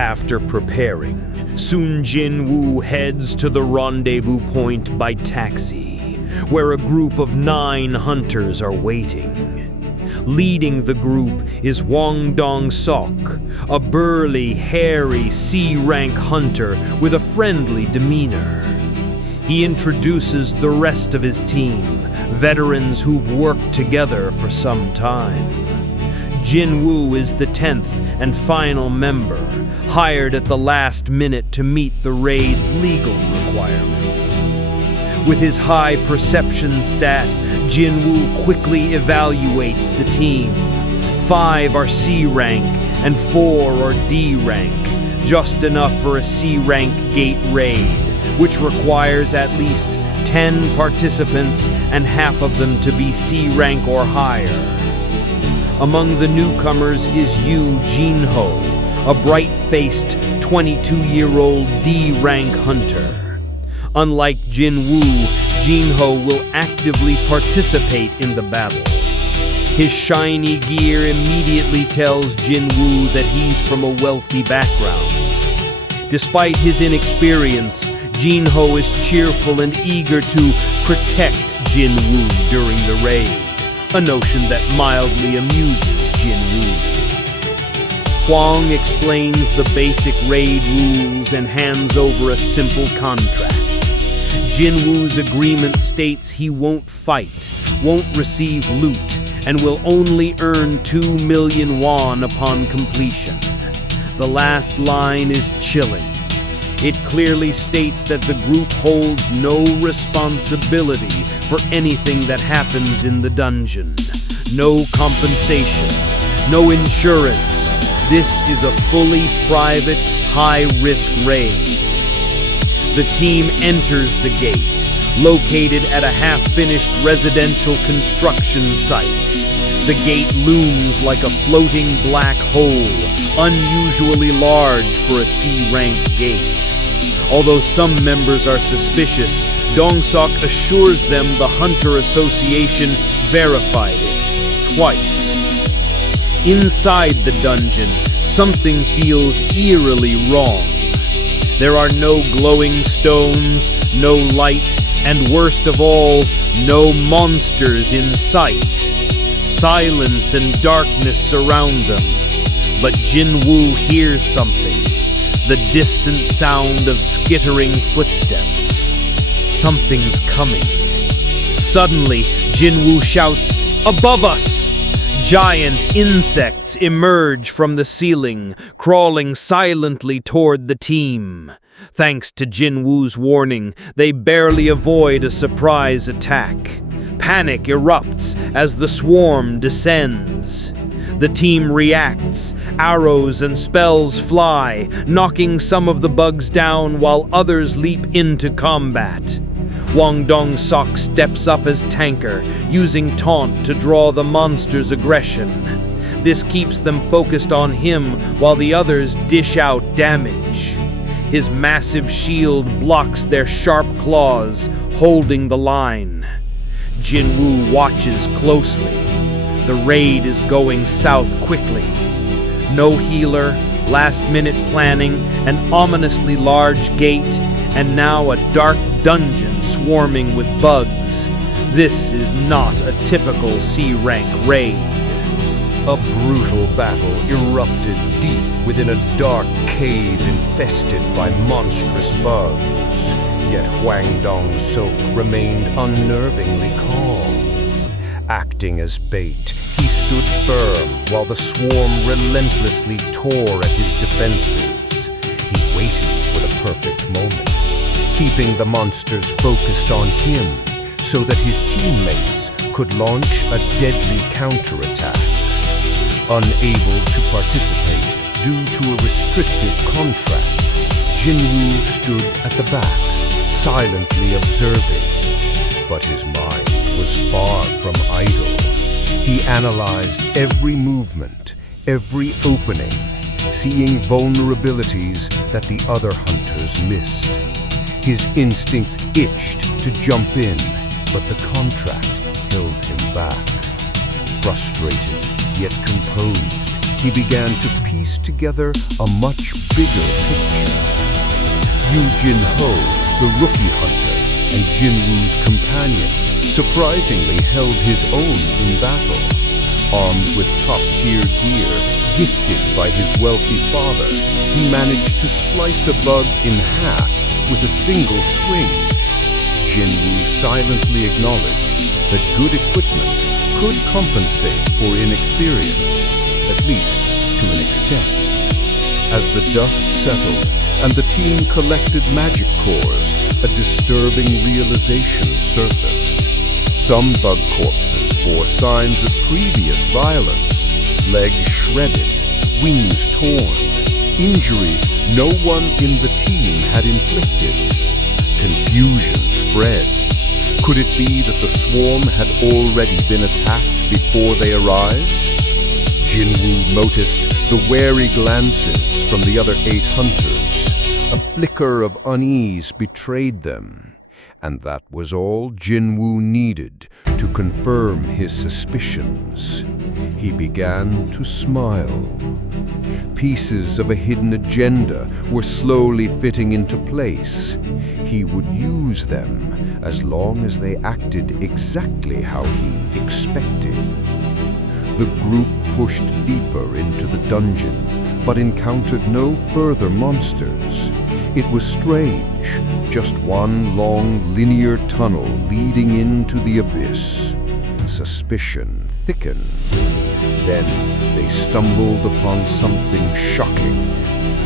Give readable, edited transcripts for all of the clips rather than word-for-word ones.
After preparing, soon Jinwoo heads to the rendezvous point by taxi, where a group of 9 hunters are waiting. Leading the group is Hwang Dongseok, a burly, hairy C-rank hunter with a friendly demeanor. He introduces the rest of his team, veterans who've worked together for some time. Jinwoo is the 10th and final member, hired at the last minute to meet the raid's legal requirements. With his high perception stat, Jinwoo quickly evaluates the team. 5 are C-rank and 4 are D-rank, just enough for a C-rank gate raid, which requires at least 10 participants and half of them to be C-rank or higher. Among the newcomers is Yoo Jinho, a bright-faced 22-year-old D-rank hunter. Unlike Jinwoo, Jinho will actively participate in the battle. His shiny gear immediately tells Jinwoo that he's from a wealthy background. Despite his inexperience, Jinho is cheerful and eager to protect Jinwoo during the raid, a notion that mildly amuses Jinwoo. Hwang explains the basic raid rules and hands over a simple contract. Jinwoo's agreement states he won't fight, won't receive loot, and will only earn 2 million won upon completion. The last line is chilling. It clearly states that the group holds no responsibility for anything that happens in the dungeon. No compensation, no insurance. This is a fully private, high-risk raid. The team enters the gate, located at a half-finished residential construction site. The gate looms like a floating black hole, unusually large for a C-rank gate. Although some members are suspicious, Dongseok assures them the Hunter Association verified it, twice. Inside the dungeon, something feels eerily wrong. There are no glowing stones, no light, and worst of all, no monsters in sight. Silence and darkness surround them. But Jinwoo hears something, the distant sound of skittering footsteps. Something's coming. Suddenly, Jinwoo shouts, "Above us!" Giant insects emerge from the ceiling, crawling silently toward the team. Thanks to Jinwoo's warning, they barely avoid a surprise attack. Panic erupts as the swarm descends. The team reacts. Arrows and spells fly, knocking some of the bugs down while others leap into combat. Hwang Dongseok steps up as tanker, using taunt to draw the monster's aggression. This keeps them focused on him while the others dish out damage. His massive shield blocks their sharp claws, holding the line. Jinwoo watches closely. The raid is going south quickly. No healer, last-minute planning, an ominously large gate, and now a dark dungeon swarming with bugs. This is not a typical C-rank raid. A brutal battle erupted deep within a dark cave infested by monstrous bugs. Yet Hwang Dongseok remained unnervingly calm. Acting as bait, he stood firm while the swarm relentlessly tore at his defenses. He waited for the perfect moment, keeping the monsters focused on him so that his teammates could launch a deadly counterattack. Unable to participate due to a restrictive contract, Jinwoo stood at the back, silently observing. But his mind was far from idle. He analyzed every movement, every opening, seeing vulnerabilities that the other hunters missed. His instincts itched to jump in, but the contract held him back. Frustrated, yet composed, he began to piece piece together a much bigger picture. Yoo Jinho, the rookie hunter and Jinwoo's companion, surprisingly held his own in battle. Armed with top-tier gear, gifted by his wealthy father, he managed to slice a bug in half with a single swing. Jinwoo silently acknowledged that good equipment could compensate for inexperience, at least to an extent. As the dust settled and the team collected magic cores, a disturbing realization surfaced. Some bug corpses bore signs of previous violence, legs shredded, wings torn, injuries no one in the team had inflicted. Confusion spread. Could it be that the swarm had already been attacked before they arrived? Jinwoo noticed the wary glances from the other 8 hunters. A flicker of unease betrayed them, and that was all Jinwoo needed to confirm his suspicions. He began to smile. Pieces of a hidden agenda were slowly fitting into place. He would use them as long as they acted exactly how he expected. The group pushed deeper into the dungeon, but encountered no further monsters. It was strange, just one long linear tunnel leading into the abyss. Suspicion thickened. Then they stumbled upon something shocking.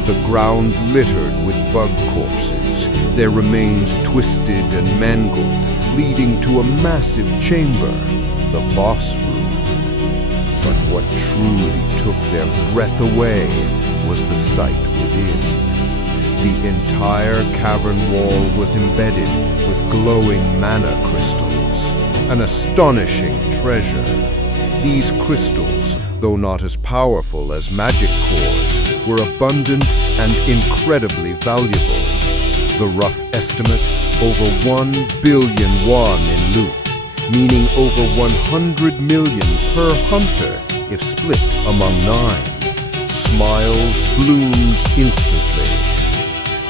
The ground littered with bug corpses, their remains twisted and mangled, leading to a massive chamber, the boss room. But what truly took their breath away was the sight within. The entire cavern wall was embedded with glowing mana crystals, an astonishing treasure. These crystals, though not as powerful as magic cores, were abundant and incredibly valuable. The rough estimate, over 1 billion won in loot, meaning over 100 million per hunter if split among 9. Smiles bloomed instantly.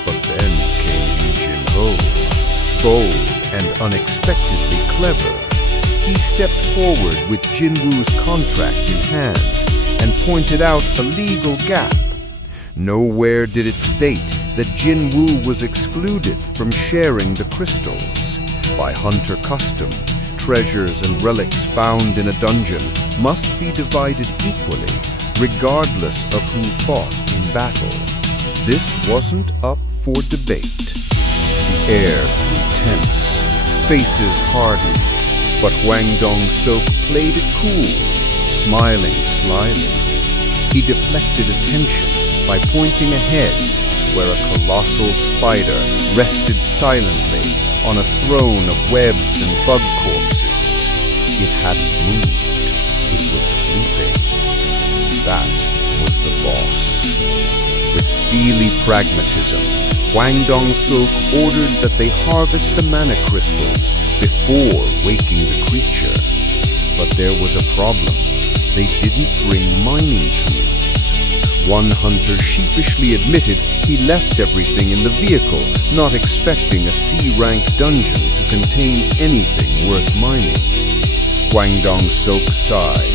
But then came Yoo Jinho, bold and unexpectedly clever. He stepped forward with Jinwoo's contract in hand and pointed out a legal gap. Nowhere did it state that Jinwoo was excluded from sharing the crystals. By hunter custom, treasures and relics found in a dungeon must be divided equally, regardless of who fought in battle. This wasn't up for debate. The air grew tense, faces hardened, but Hwang Dongseok played it cool, smiling slyly. He deflected attention by pointing ahead, where a colossal spider rested silently on a throne of webs and bug corpses. It hadn't moved. It was sleeping. That was the boss. With steely pragmatism, Hwang Dongseok ordered that they harvest the mana crystals before waking the creature. But there was a problem. They didn't bring mining tools. One hunter sheepishly admitted he left everything in the vehicle, not expecting a C-rank dungeon to contain anything worth mining. Hwang Dongseok sighed,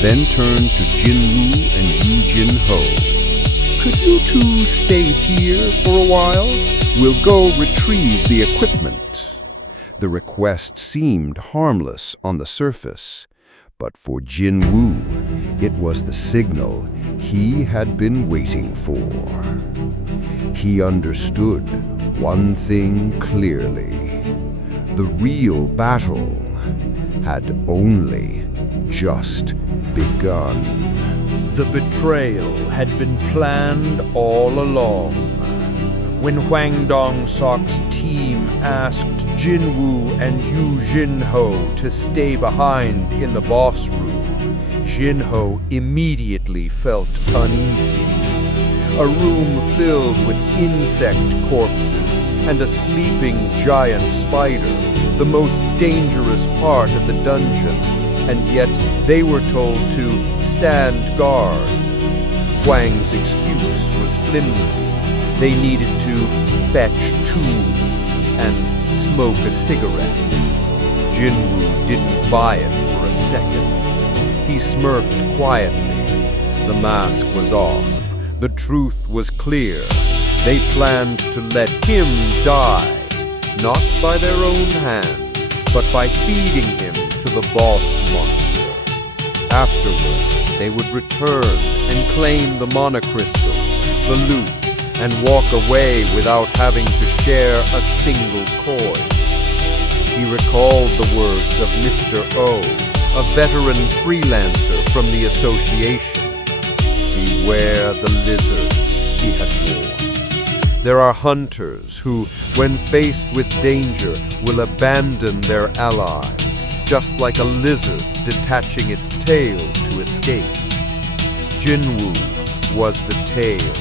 then turned to Jinwoo and Yoo Jinho. Could you two stay here for a while? We'll go retrieve the equipment. The request seemed harmless on the surface, but for Jinwoo, it was the signal he had been waiting for. He understood one thing clearly. The real battle had only just begun. The betrayal had been planned all along. When Hwang Dongseok's team asked Jinwoo and Yoo Jinho to stay behind in the boss room, Jinho immediately felt uneasy. A room filled with insect corpses and a sleeping giant spider, the most dangerous part of the dungeon, and yet they were told to stand guard. Hwang's excuse was flimsy. They needed to fetch tools and smoke a cigarette. Jinwoo didn't buy it for a second. He smirked quietly. The mask was off. The truth was clear. They planned to let him die, not by their own hands, but by feeding him to the boss monster. Afterward, they would return and claim the monocrystals, the loot, and walk away without having to share a single coin. He recalled the words of Mr. O, a veteran freelancer from the association. Beware the lizards, he had warned. There are hunters who, when faced with danger, will abandon their allies, just like a lizard detaching its tail to escape. Jinwoo was the tail,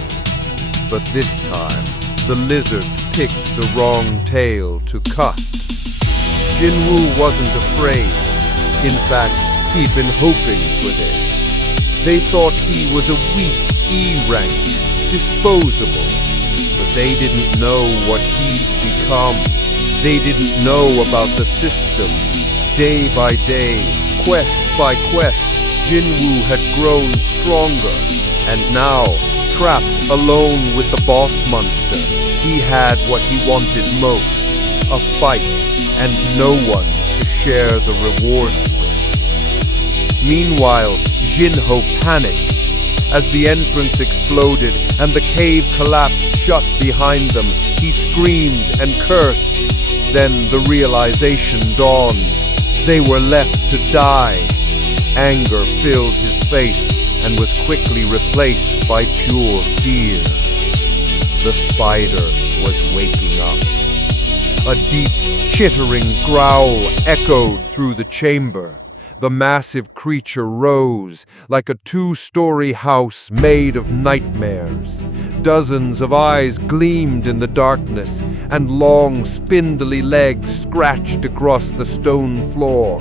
but this time the lizard picked the wrong tail to cut. Jinwoo wasn't afraid. In fact, he'd been hoping for this. They thought he was a weak E-rank, disposable, but they didn't know what he'd become. They didn't know about the system. Day by day, quest by quest, Jinwoo had grown stronger, and now, trapped alone with the boss monster, he had what he wanted most, a fight, and no one to share the rewards with. Meanwhile, Jinho panicked. As the entrance exploded and the cave collapsed shut behind them, he screamed and cursed. Then the realization dawned. They were left to die. Anger filled his face and was quickly replaced by pure fear. The spider was waking up. A deep, chittering growl echoed through the chamber. The massive creature rose like a 2-story house made of nightmares. Dozens of eyes gleamed in the darkness, and long, spindly legs scratched across the stone floor.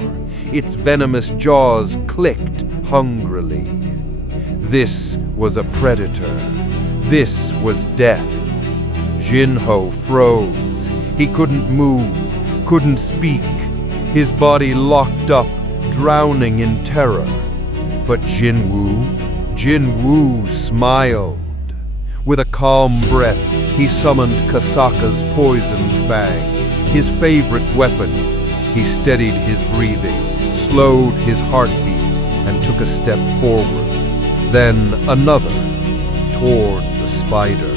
Its venomous jaws clicked hungrily. This was a predator. This was death. Jinho froze. He couldn't move, couldn't speak. His body locked up, drowning in terror. But Jinwoo smiled. With a calm breath, he summoned Kasaka's poisoned fang, his favorite weapon. He steadied his breathing, slowed his heartbeat, and took a step forward. Then another, toward the spider.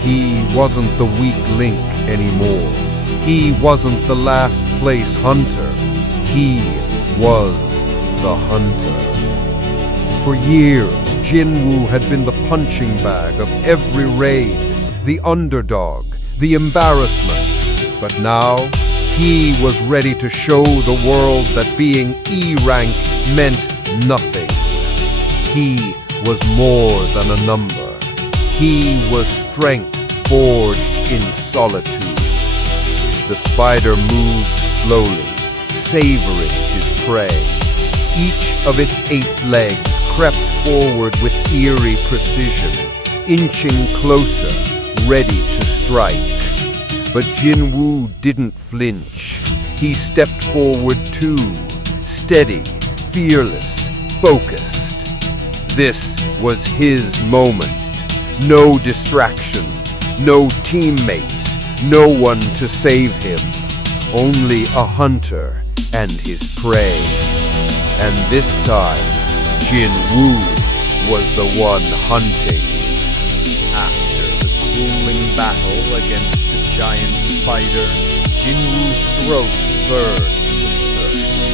He wasn't the weak link anymore. He wasn't the last place hunter. He was the hunter. For years, Jinwoo had been the punching bag of every raid, the underdog, the embarrassment. But now, he was ready to show the world that being E-rank meant nothing. He was more than a number. He was strength forged in solitude. The spider moved slowly, savoring his prey. Each of its 8 legs crept forward with eerie precision, inching closer, ready to strike. But Jinwoo didn't flinch. He stepped forward too, steady, fearless, focused. This was his moment. No distractions, no teammates, no one to save him. Only a hunter and his prey. And this time, Jinwoo was the one hunting. After the grueling battle against the giant spider, Jinwoo's throat burned with thirst.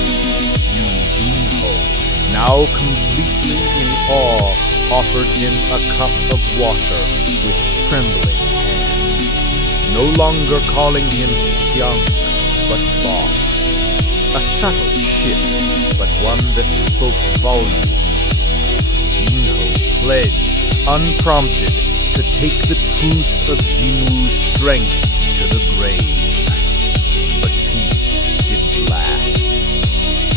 Yoo Jinho, now completely in awe, offered him a cup of water with trembling hands, no longer calling him Hyung, but boss. A subtle shift, but one that spoke volumes. Jinho pledged, unprompted, to take the truth of Jinwoo's strength to the grave. But peace didn't last.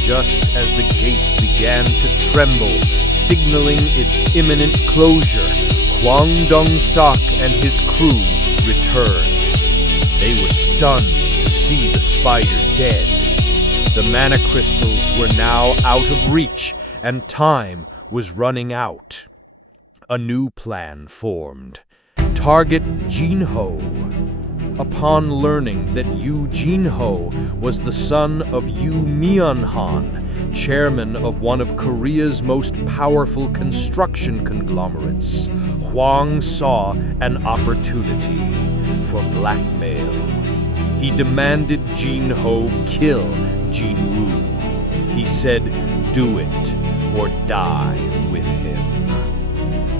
Just as the gate began to tremble, signaling its imminent closure, Hwang Dongseok and his crew returned. They were stunned to see the spider dead. The mana crystals were now out of reach, and time was running out. A new plan formed. Target Jinho. Upon learning that Yoo Jinho was the son of Yoo Myung-han, chairman of one of Korea's most powerful construction conglomerates, Hwang saw an opportunity for blackmail. He demanded Jinho kill Jinwoo. He said, "Do it or die with him."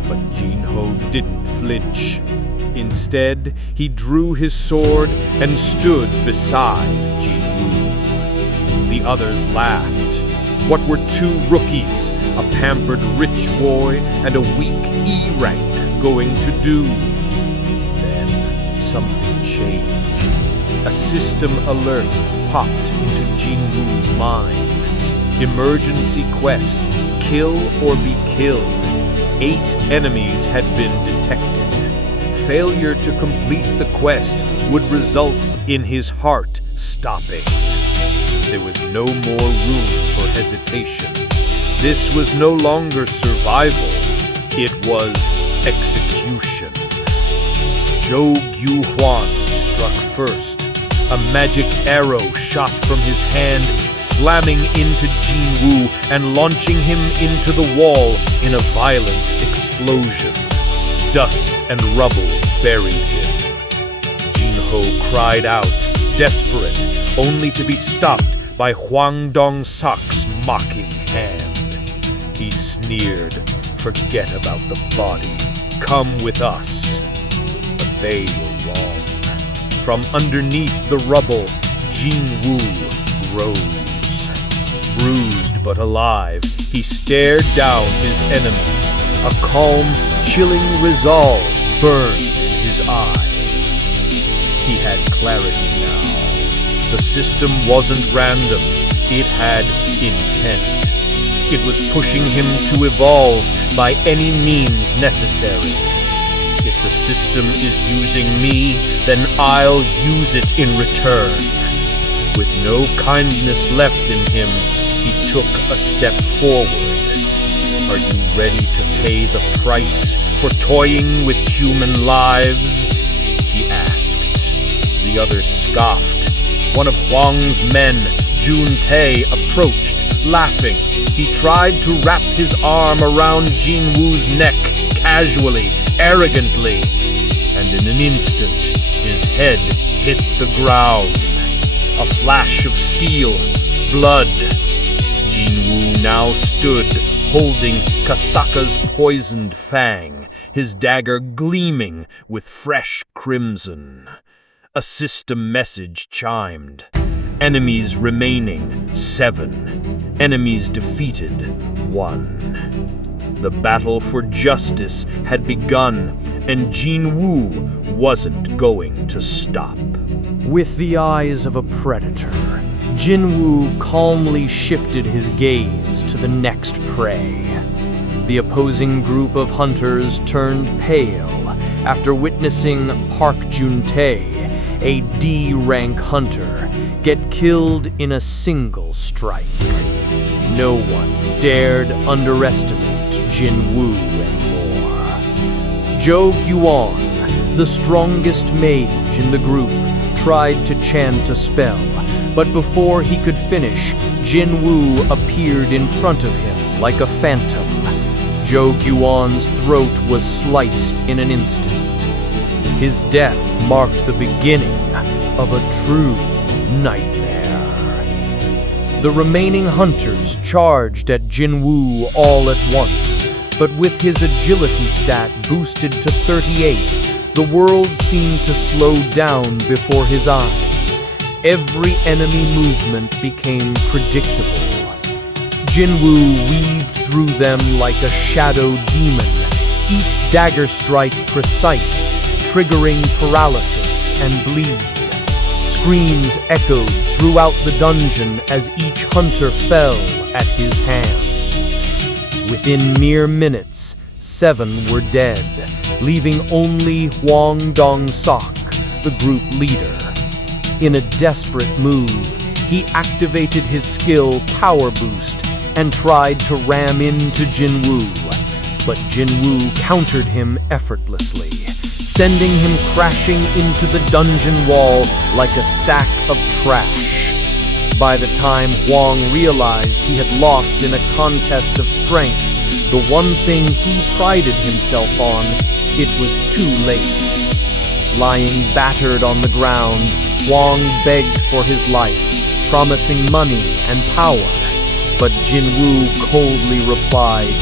But Jinho didn't flinch. Instead, he drew his sword and stood beside Jinwoo. The others laughed. What were two rookies, a pampered rich boy and a weak E-rank, going to do? Then something changed. A system alert popped into Jinwoo's mind. Emergency quest, kill or be killed. 8 enemies had been detected. Failure to complete the quest would result in his heart stopping. There was no more room for hesitation. This was no longer survival. It was execution. Jo-Gyu-hwan struck first. A magic arrow shot from his hand, slamming into Jinwoo and launching him into the wall in a violent explosion. Dust and rubble buried him. Jinho cried out, desperate, only to be stopped by Hwang Dongseok's mocking hand. He sneered, "Forget about the body. Come with us." But they were wrong. From underneath the rubble, Jinwoo rose. Bruised but alive, he stared down his enemies. A calm, chilling resolve burned in his eyes. He had clarity now. The system wasn't random. It had intent. It was pushing him to evolve by any means necessary. If the system is using me, then I'll use it in return. With no kindness left in him, he took a step forward. Are you ready to pay the price for toying with human lives? He asked. The others scoffed. One of Hwang's men, Jun-tae, approached, laughing. He tried to wrap his arm around Jinwoo's neck, casually, arrogantly, and in an instant, his head hit the ground. A flash of steel, blood. Jinwoo now stood, holding Kasaka's poisoned fang, his dagger gleaming with fresh crimson. A system message chimed. Enemies remaining, 7. Enemies defeated, 1. The battle for justice had begun, and Jinwoo wasn't going to stop. With the eyes of a predator, Jinwoo calmly shifted his gaze to the next prey. The opposing group of hunters turned pale after witnessing Park Jun-tae, a D-rank hunter, get killed in a single strike. No one dared underestimate Jinwoo anymore. Jo-Gyu-won, the strongest mage in the group, tried to chant a spell, but before he could finish, Jinwoo appeared in front of him like a phantom. Jo-Gyu-won's throat was sliced in an instant. His death marked the beginning of a true nightmare. The remaining hunters charged at Jinwoo all at once, but with his agility stat boosted to 38, the world seemed to slow down before his eyes. Every enemy movement became predictable. Jinwoo weaved through them like a shadow demon, each dagger strike precise, triggering paralysis and bleed. Screams echoed throughout the dungeon as each hunter fell at his hands. Within mere minutes, 7 were dead, leaving only Hwang Dongseok, the group leader. In a desperate move, he activated his skill Power Boost and tried to ram into Jinwoo, but Jinwoo countered him effortlessly, sending him crashing into the dungeon wall like a sack of trash. By the time Hwang realized he had lost in a contest of strength, the one thing he prided himself on, it was too late. Lying battered on the ground, Hwang begged for his life, promising money and power. But Jinwoo coldly replied,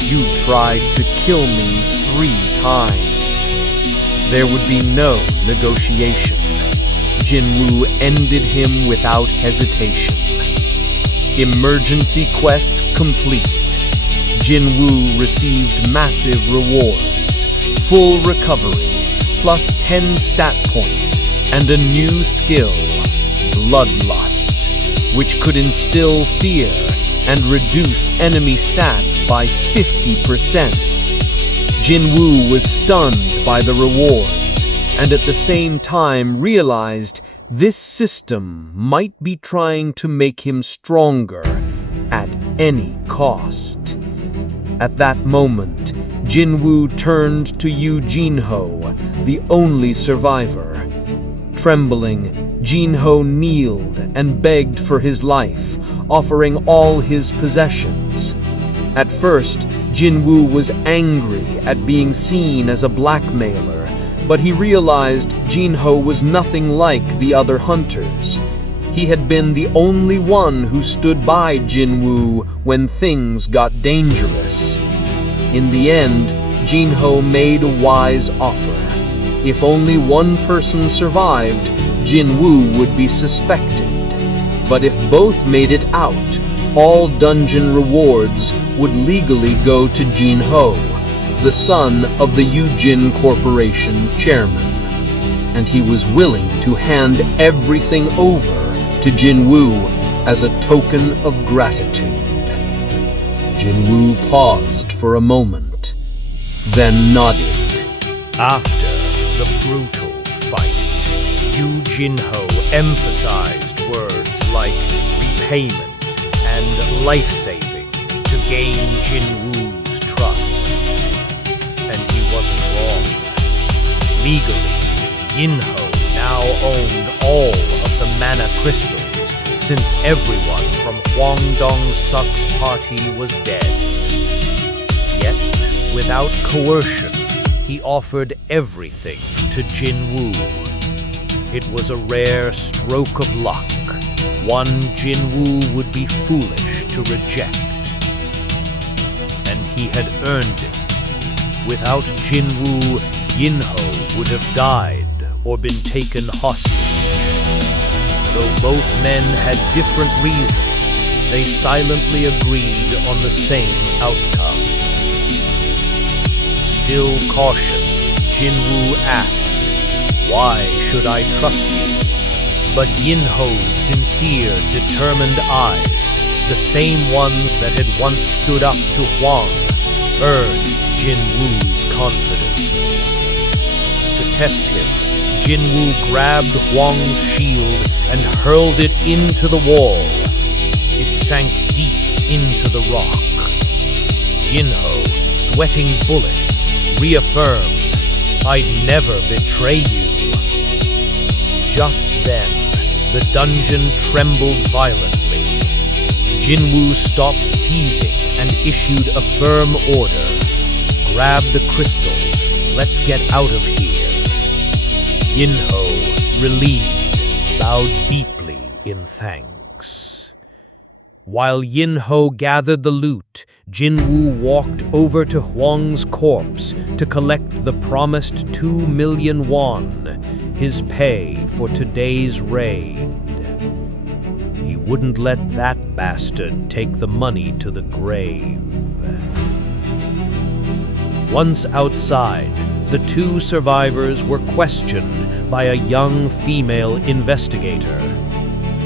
"You tried to kill me 3 times." There would be no negotiation. Jinwoo ended him without hesitation. Emergency quest complete. Jinwoo received massive rewards, full recovery, plus 10 stat points, and a new skill, Bloodlust, which could instill fear and reduce enemy stats by 50%. Jinwoo was stunned by the rewards, and at the same time realized this system might be trying to make him stronger at any cost. At that moment, Jinwoo turned to Yoo Jinho, the only survivor. Trembling, Jinho kneeled and begged for his life, offering all his possessions. At first, Jinwoo was angry at being seen as a blackmailer, but he realized Jinho was nothing like the other hunters. He had been the only one who stood by Jinwoo when things got dangerous. In the end, Jinho made a wise offer. If only one person survived, Jinwoo would be suspected. But if both made it out, all dungeon rewards would legally go to Jinho, the son of the Yoo Jin Corporation chairman. And he was willing to hand everything over to Jinwoo as a token of gratitude. Jinwoo paused for a moment, then nodded. After the brutal fight, Yoo Jinho emphasized words like repayment and life-saving to gain Jinwoo's trust. And he wasn't wrong. Legally, Jinho now owned all of the mana crystals, since everyone from Hwang Dongseok's party was dead. Yet, without coercion, he offered everything to Jinwoo. It was a rare stroke of luck, one Jinwoo would be foolish to reject. And he had earned it. Without Jinwoo, Jinho would have died or been taken hostage. Though both men had different reasons, they silently agreed on the same outcome. Still cautious, Jinwoo asked, "Why should I trust you?" But Jinho's sincere, determined eyes, the same ones that had once stood up to Hwang, earned Jinwoo's confidence. To test him, Jinwoo grabbed Hwang's shield and hurled it into the wall. It sank deep into the rock. Jinho, sweating bullets, reaffirmed, "I'd never betray you." Just then, the dungeon trembled violently. Jinwoo stopped teasing and issued a firm order. "Grab the crystals, let's get out of here." Jinho, relieved, bowed deeply in thanks. While Jinho gathered the loot, Jinwoo walked over to Hwang's corpse to collect the promised 2 million won, his pay for today's raid. He wouldn't let that bastard take the money to the grave. Once outside, the 2 survivors were questioned by a young female investigator.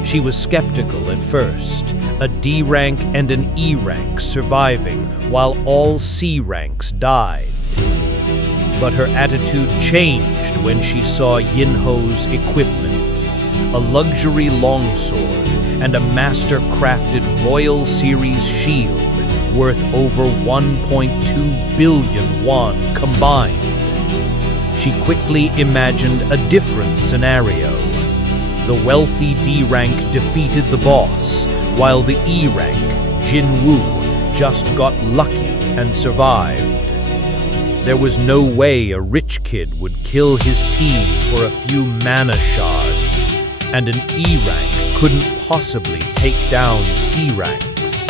She was skeptical at first, a D rank and an E rank surviving while all C ranks died. But her attitude changed when she saw Jinho's equipment, a luxury longsword and a master-crafted Royal Series shield worth over 1.2 billion won combined. She quickly imagined a different scenario. The wealthy D rank defeated the boss, while the E rank, Jinwoo, just got lucky and survived. There was no way a rich kid would kill his team for a few mana shards, and an E rank couldn't possibly take down C ranks.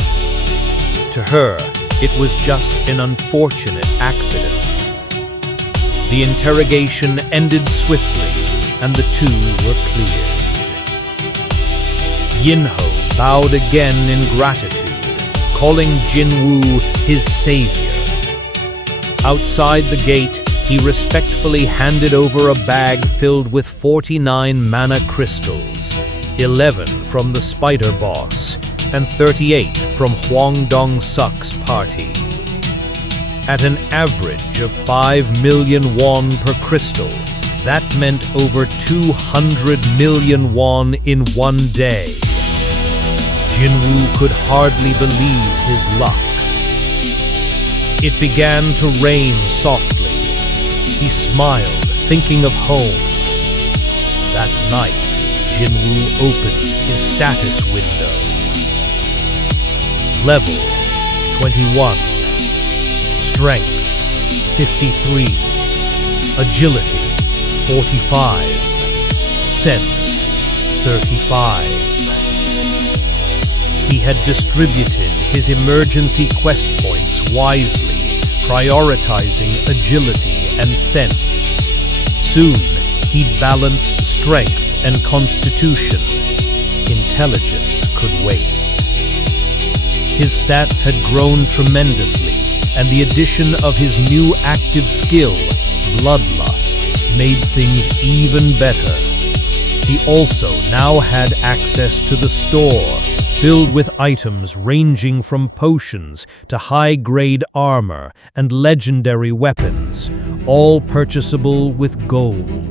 To her, it was just an unfortunate accident. The interrogation ended swiftly, and the two were cleared. Jinho bowed again in gratitude, calling Jinwoo his savior. Outside the gate, he respectfully handed over a bag filled with 49 mana crystals, 11 from the spider boss, and 38 from Hwang Dongseok's party. At an average of 5 million won per crystal, that meant over 200 million won in one day. Jinwoo could hardly believe his luck. It began to rain softly. He smiled, thinking of home. That night, Jinwoo opened his status window. Level 21. Strength 53. Agility 45. Sense 35. He had distributed his emergency quest points wisely, prioritizing agility and sense. Soon, he'd balance strength and constitution. Intelligence could wait. His stats had grown tremendously, and the addition of his new active skill, Bloodlust, made things even better. He also now had access to the store, filled with items ranging from potions to high-grade armor and legendary weapons, all purchasable with gold.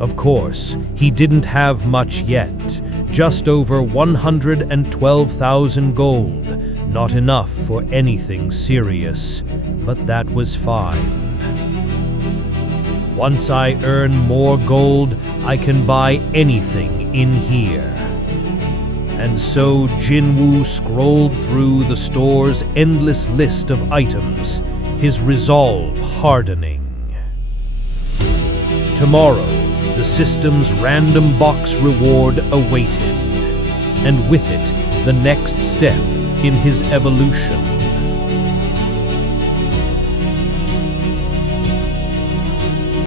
Of course, he didn't have much yet, just over 112,000 gold, not enough for anything serious, but that was fine. Once I earn more gold, I can buy anything in here. And so Jinwoo scrolled through the store's endless list of items, his resolve hardening. Tomorrow, the system's random box reward awaited, and with it, the next step in his evolution.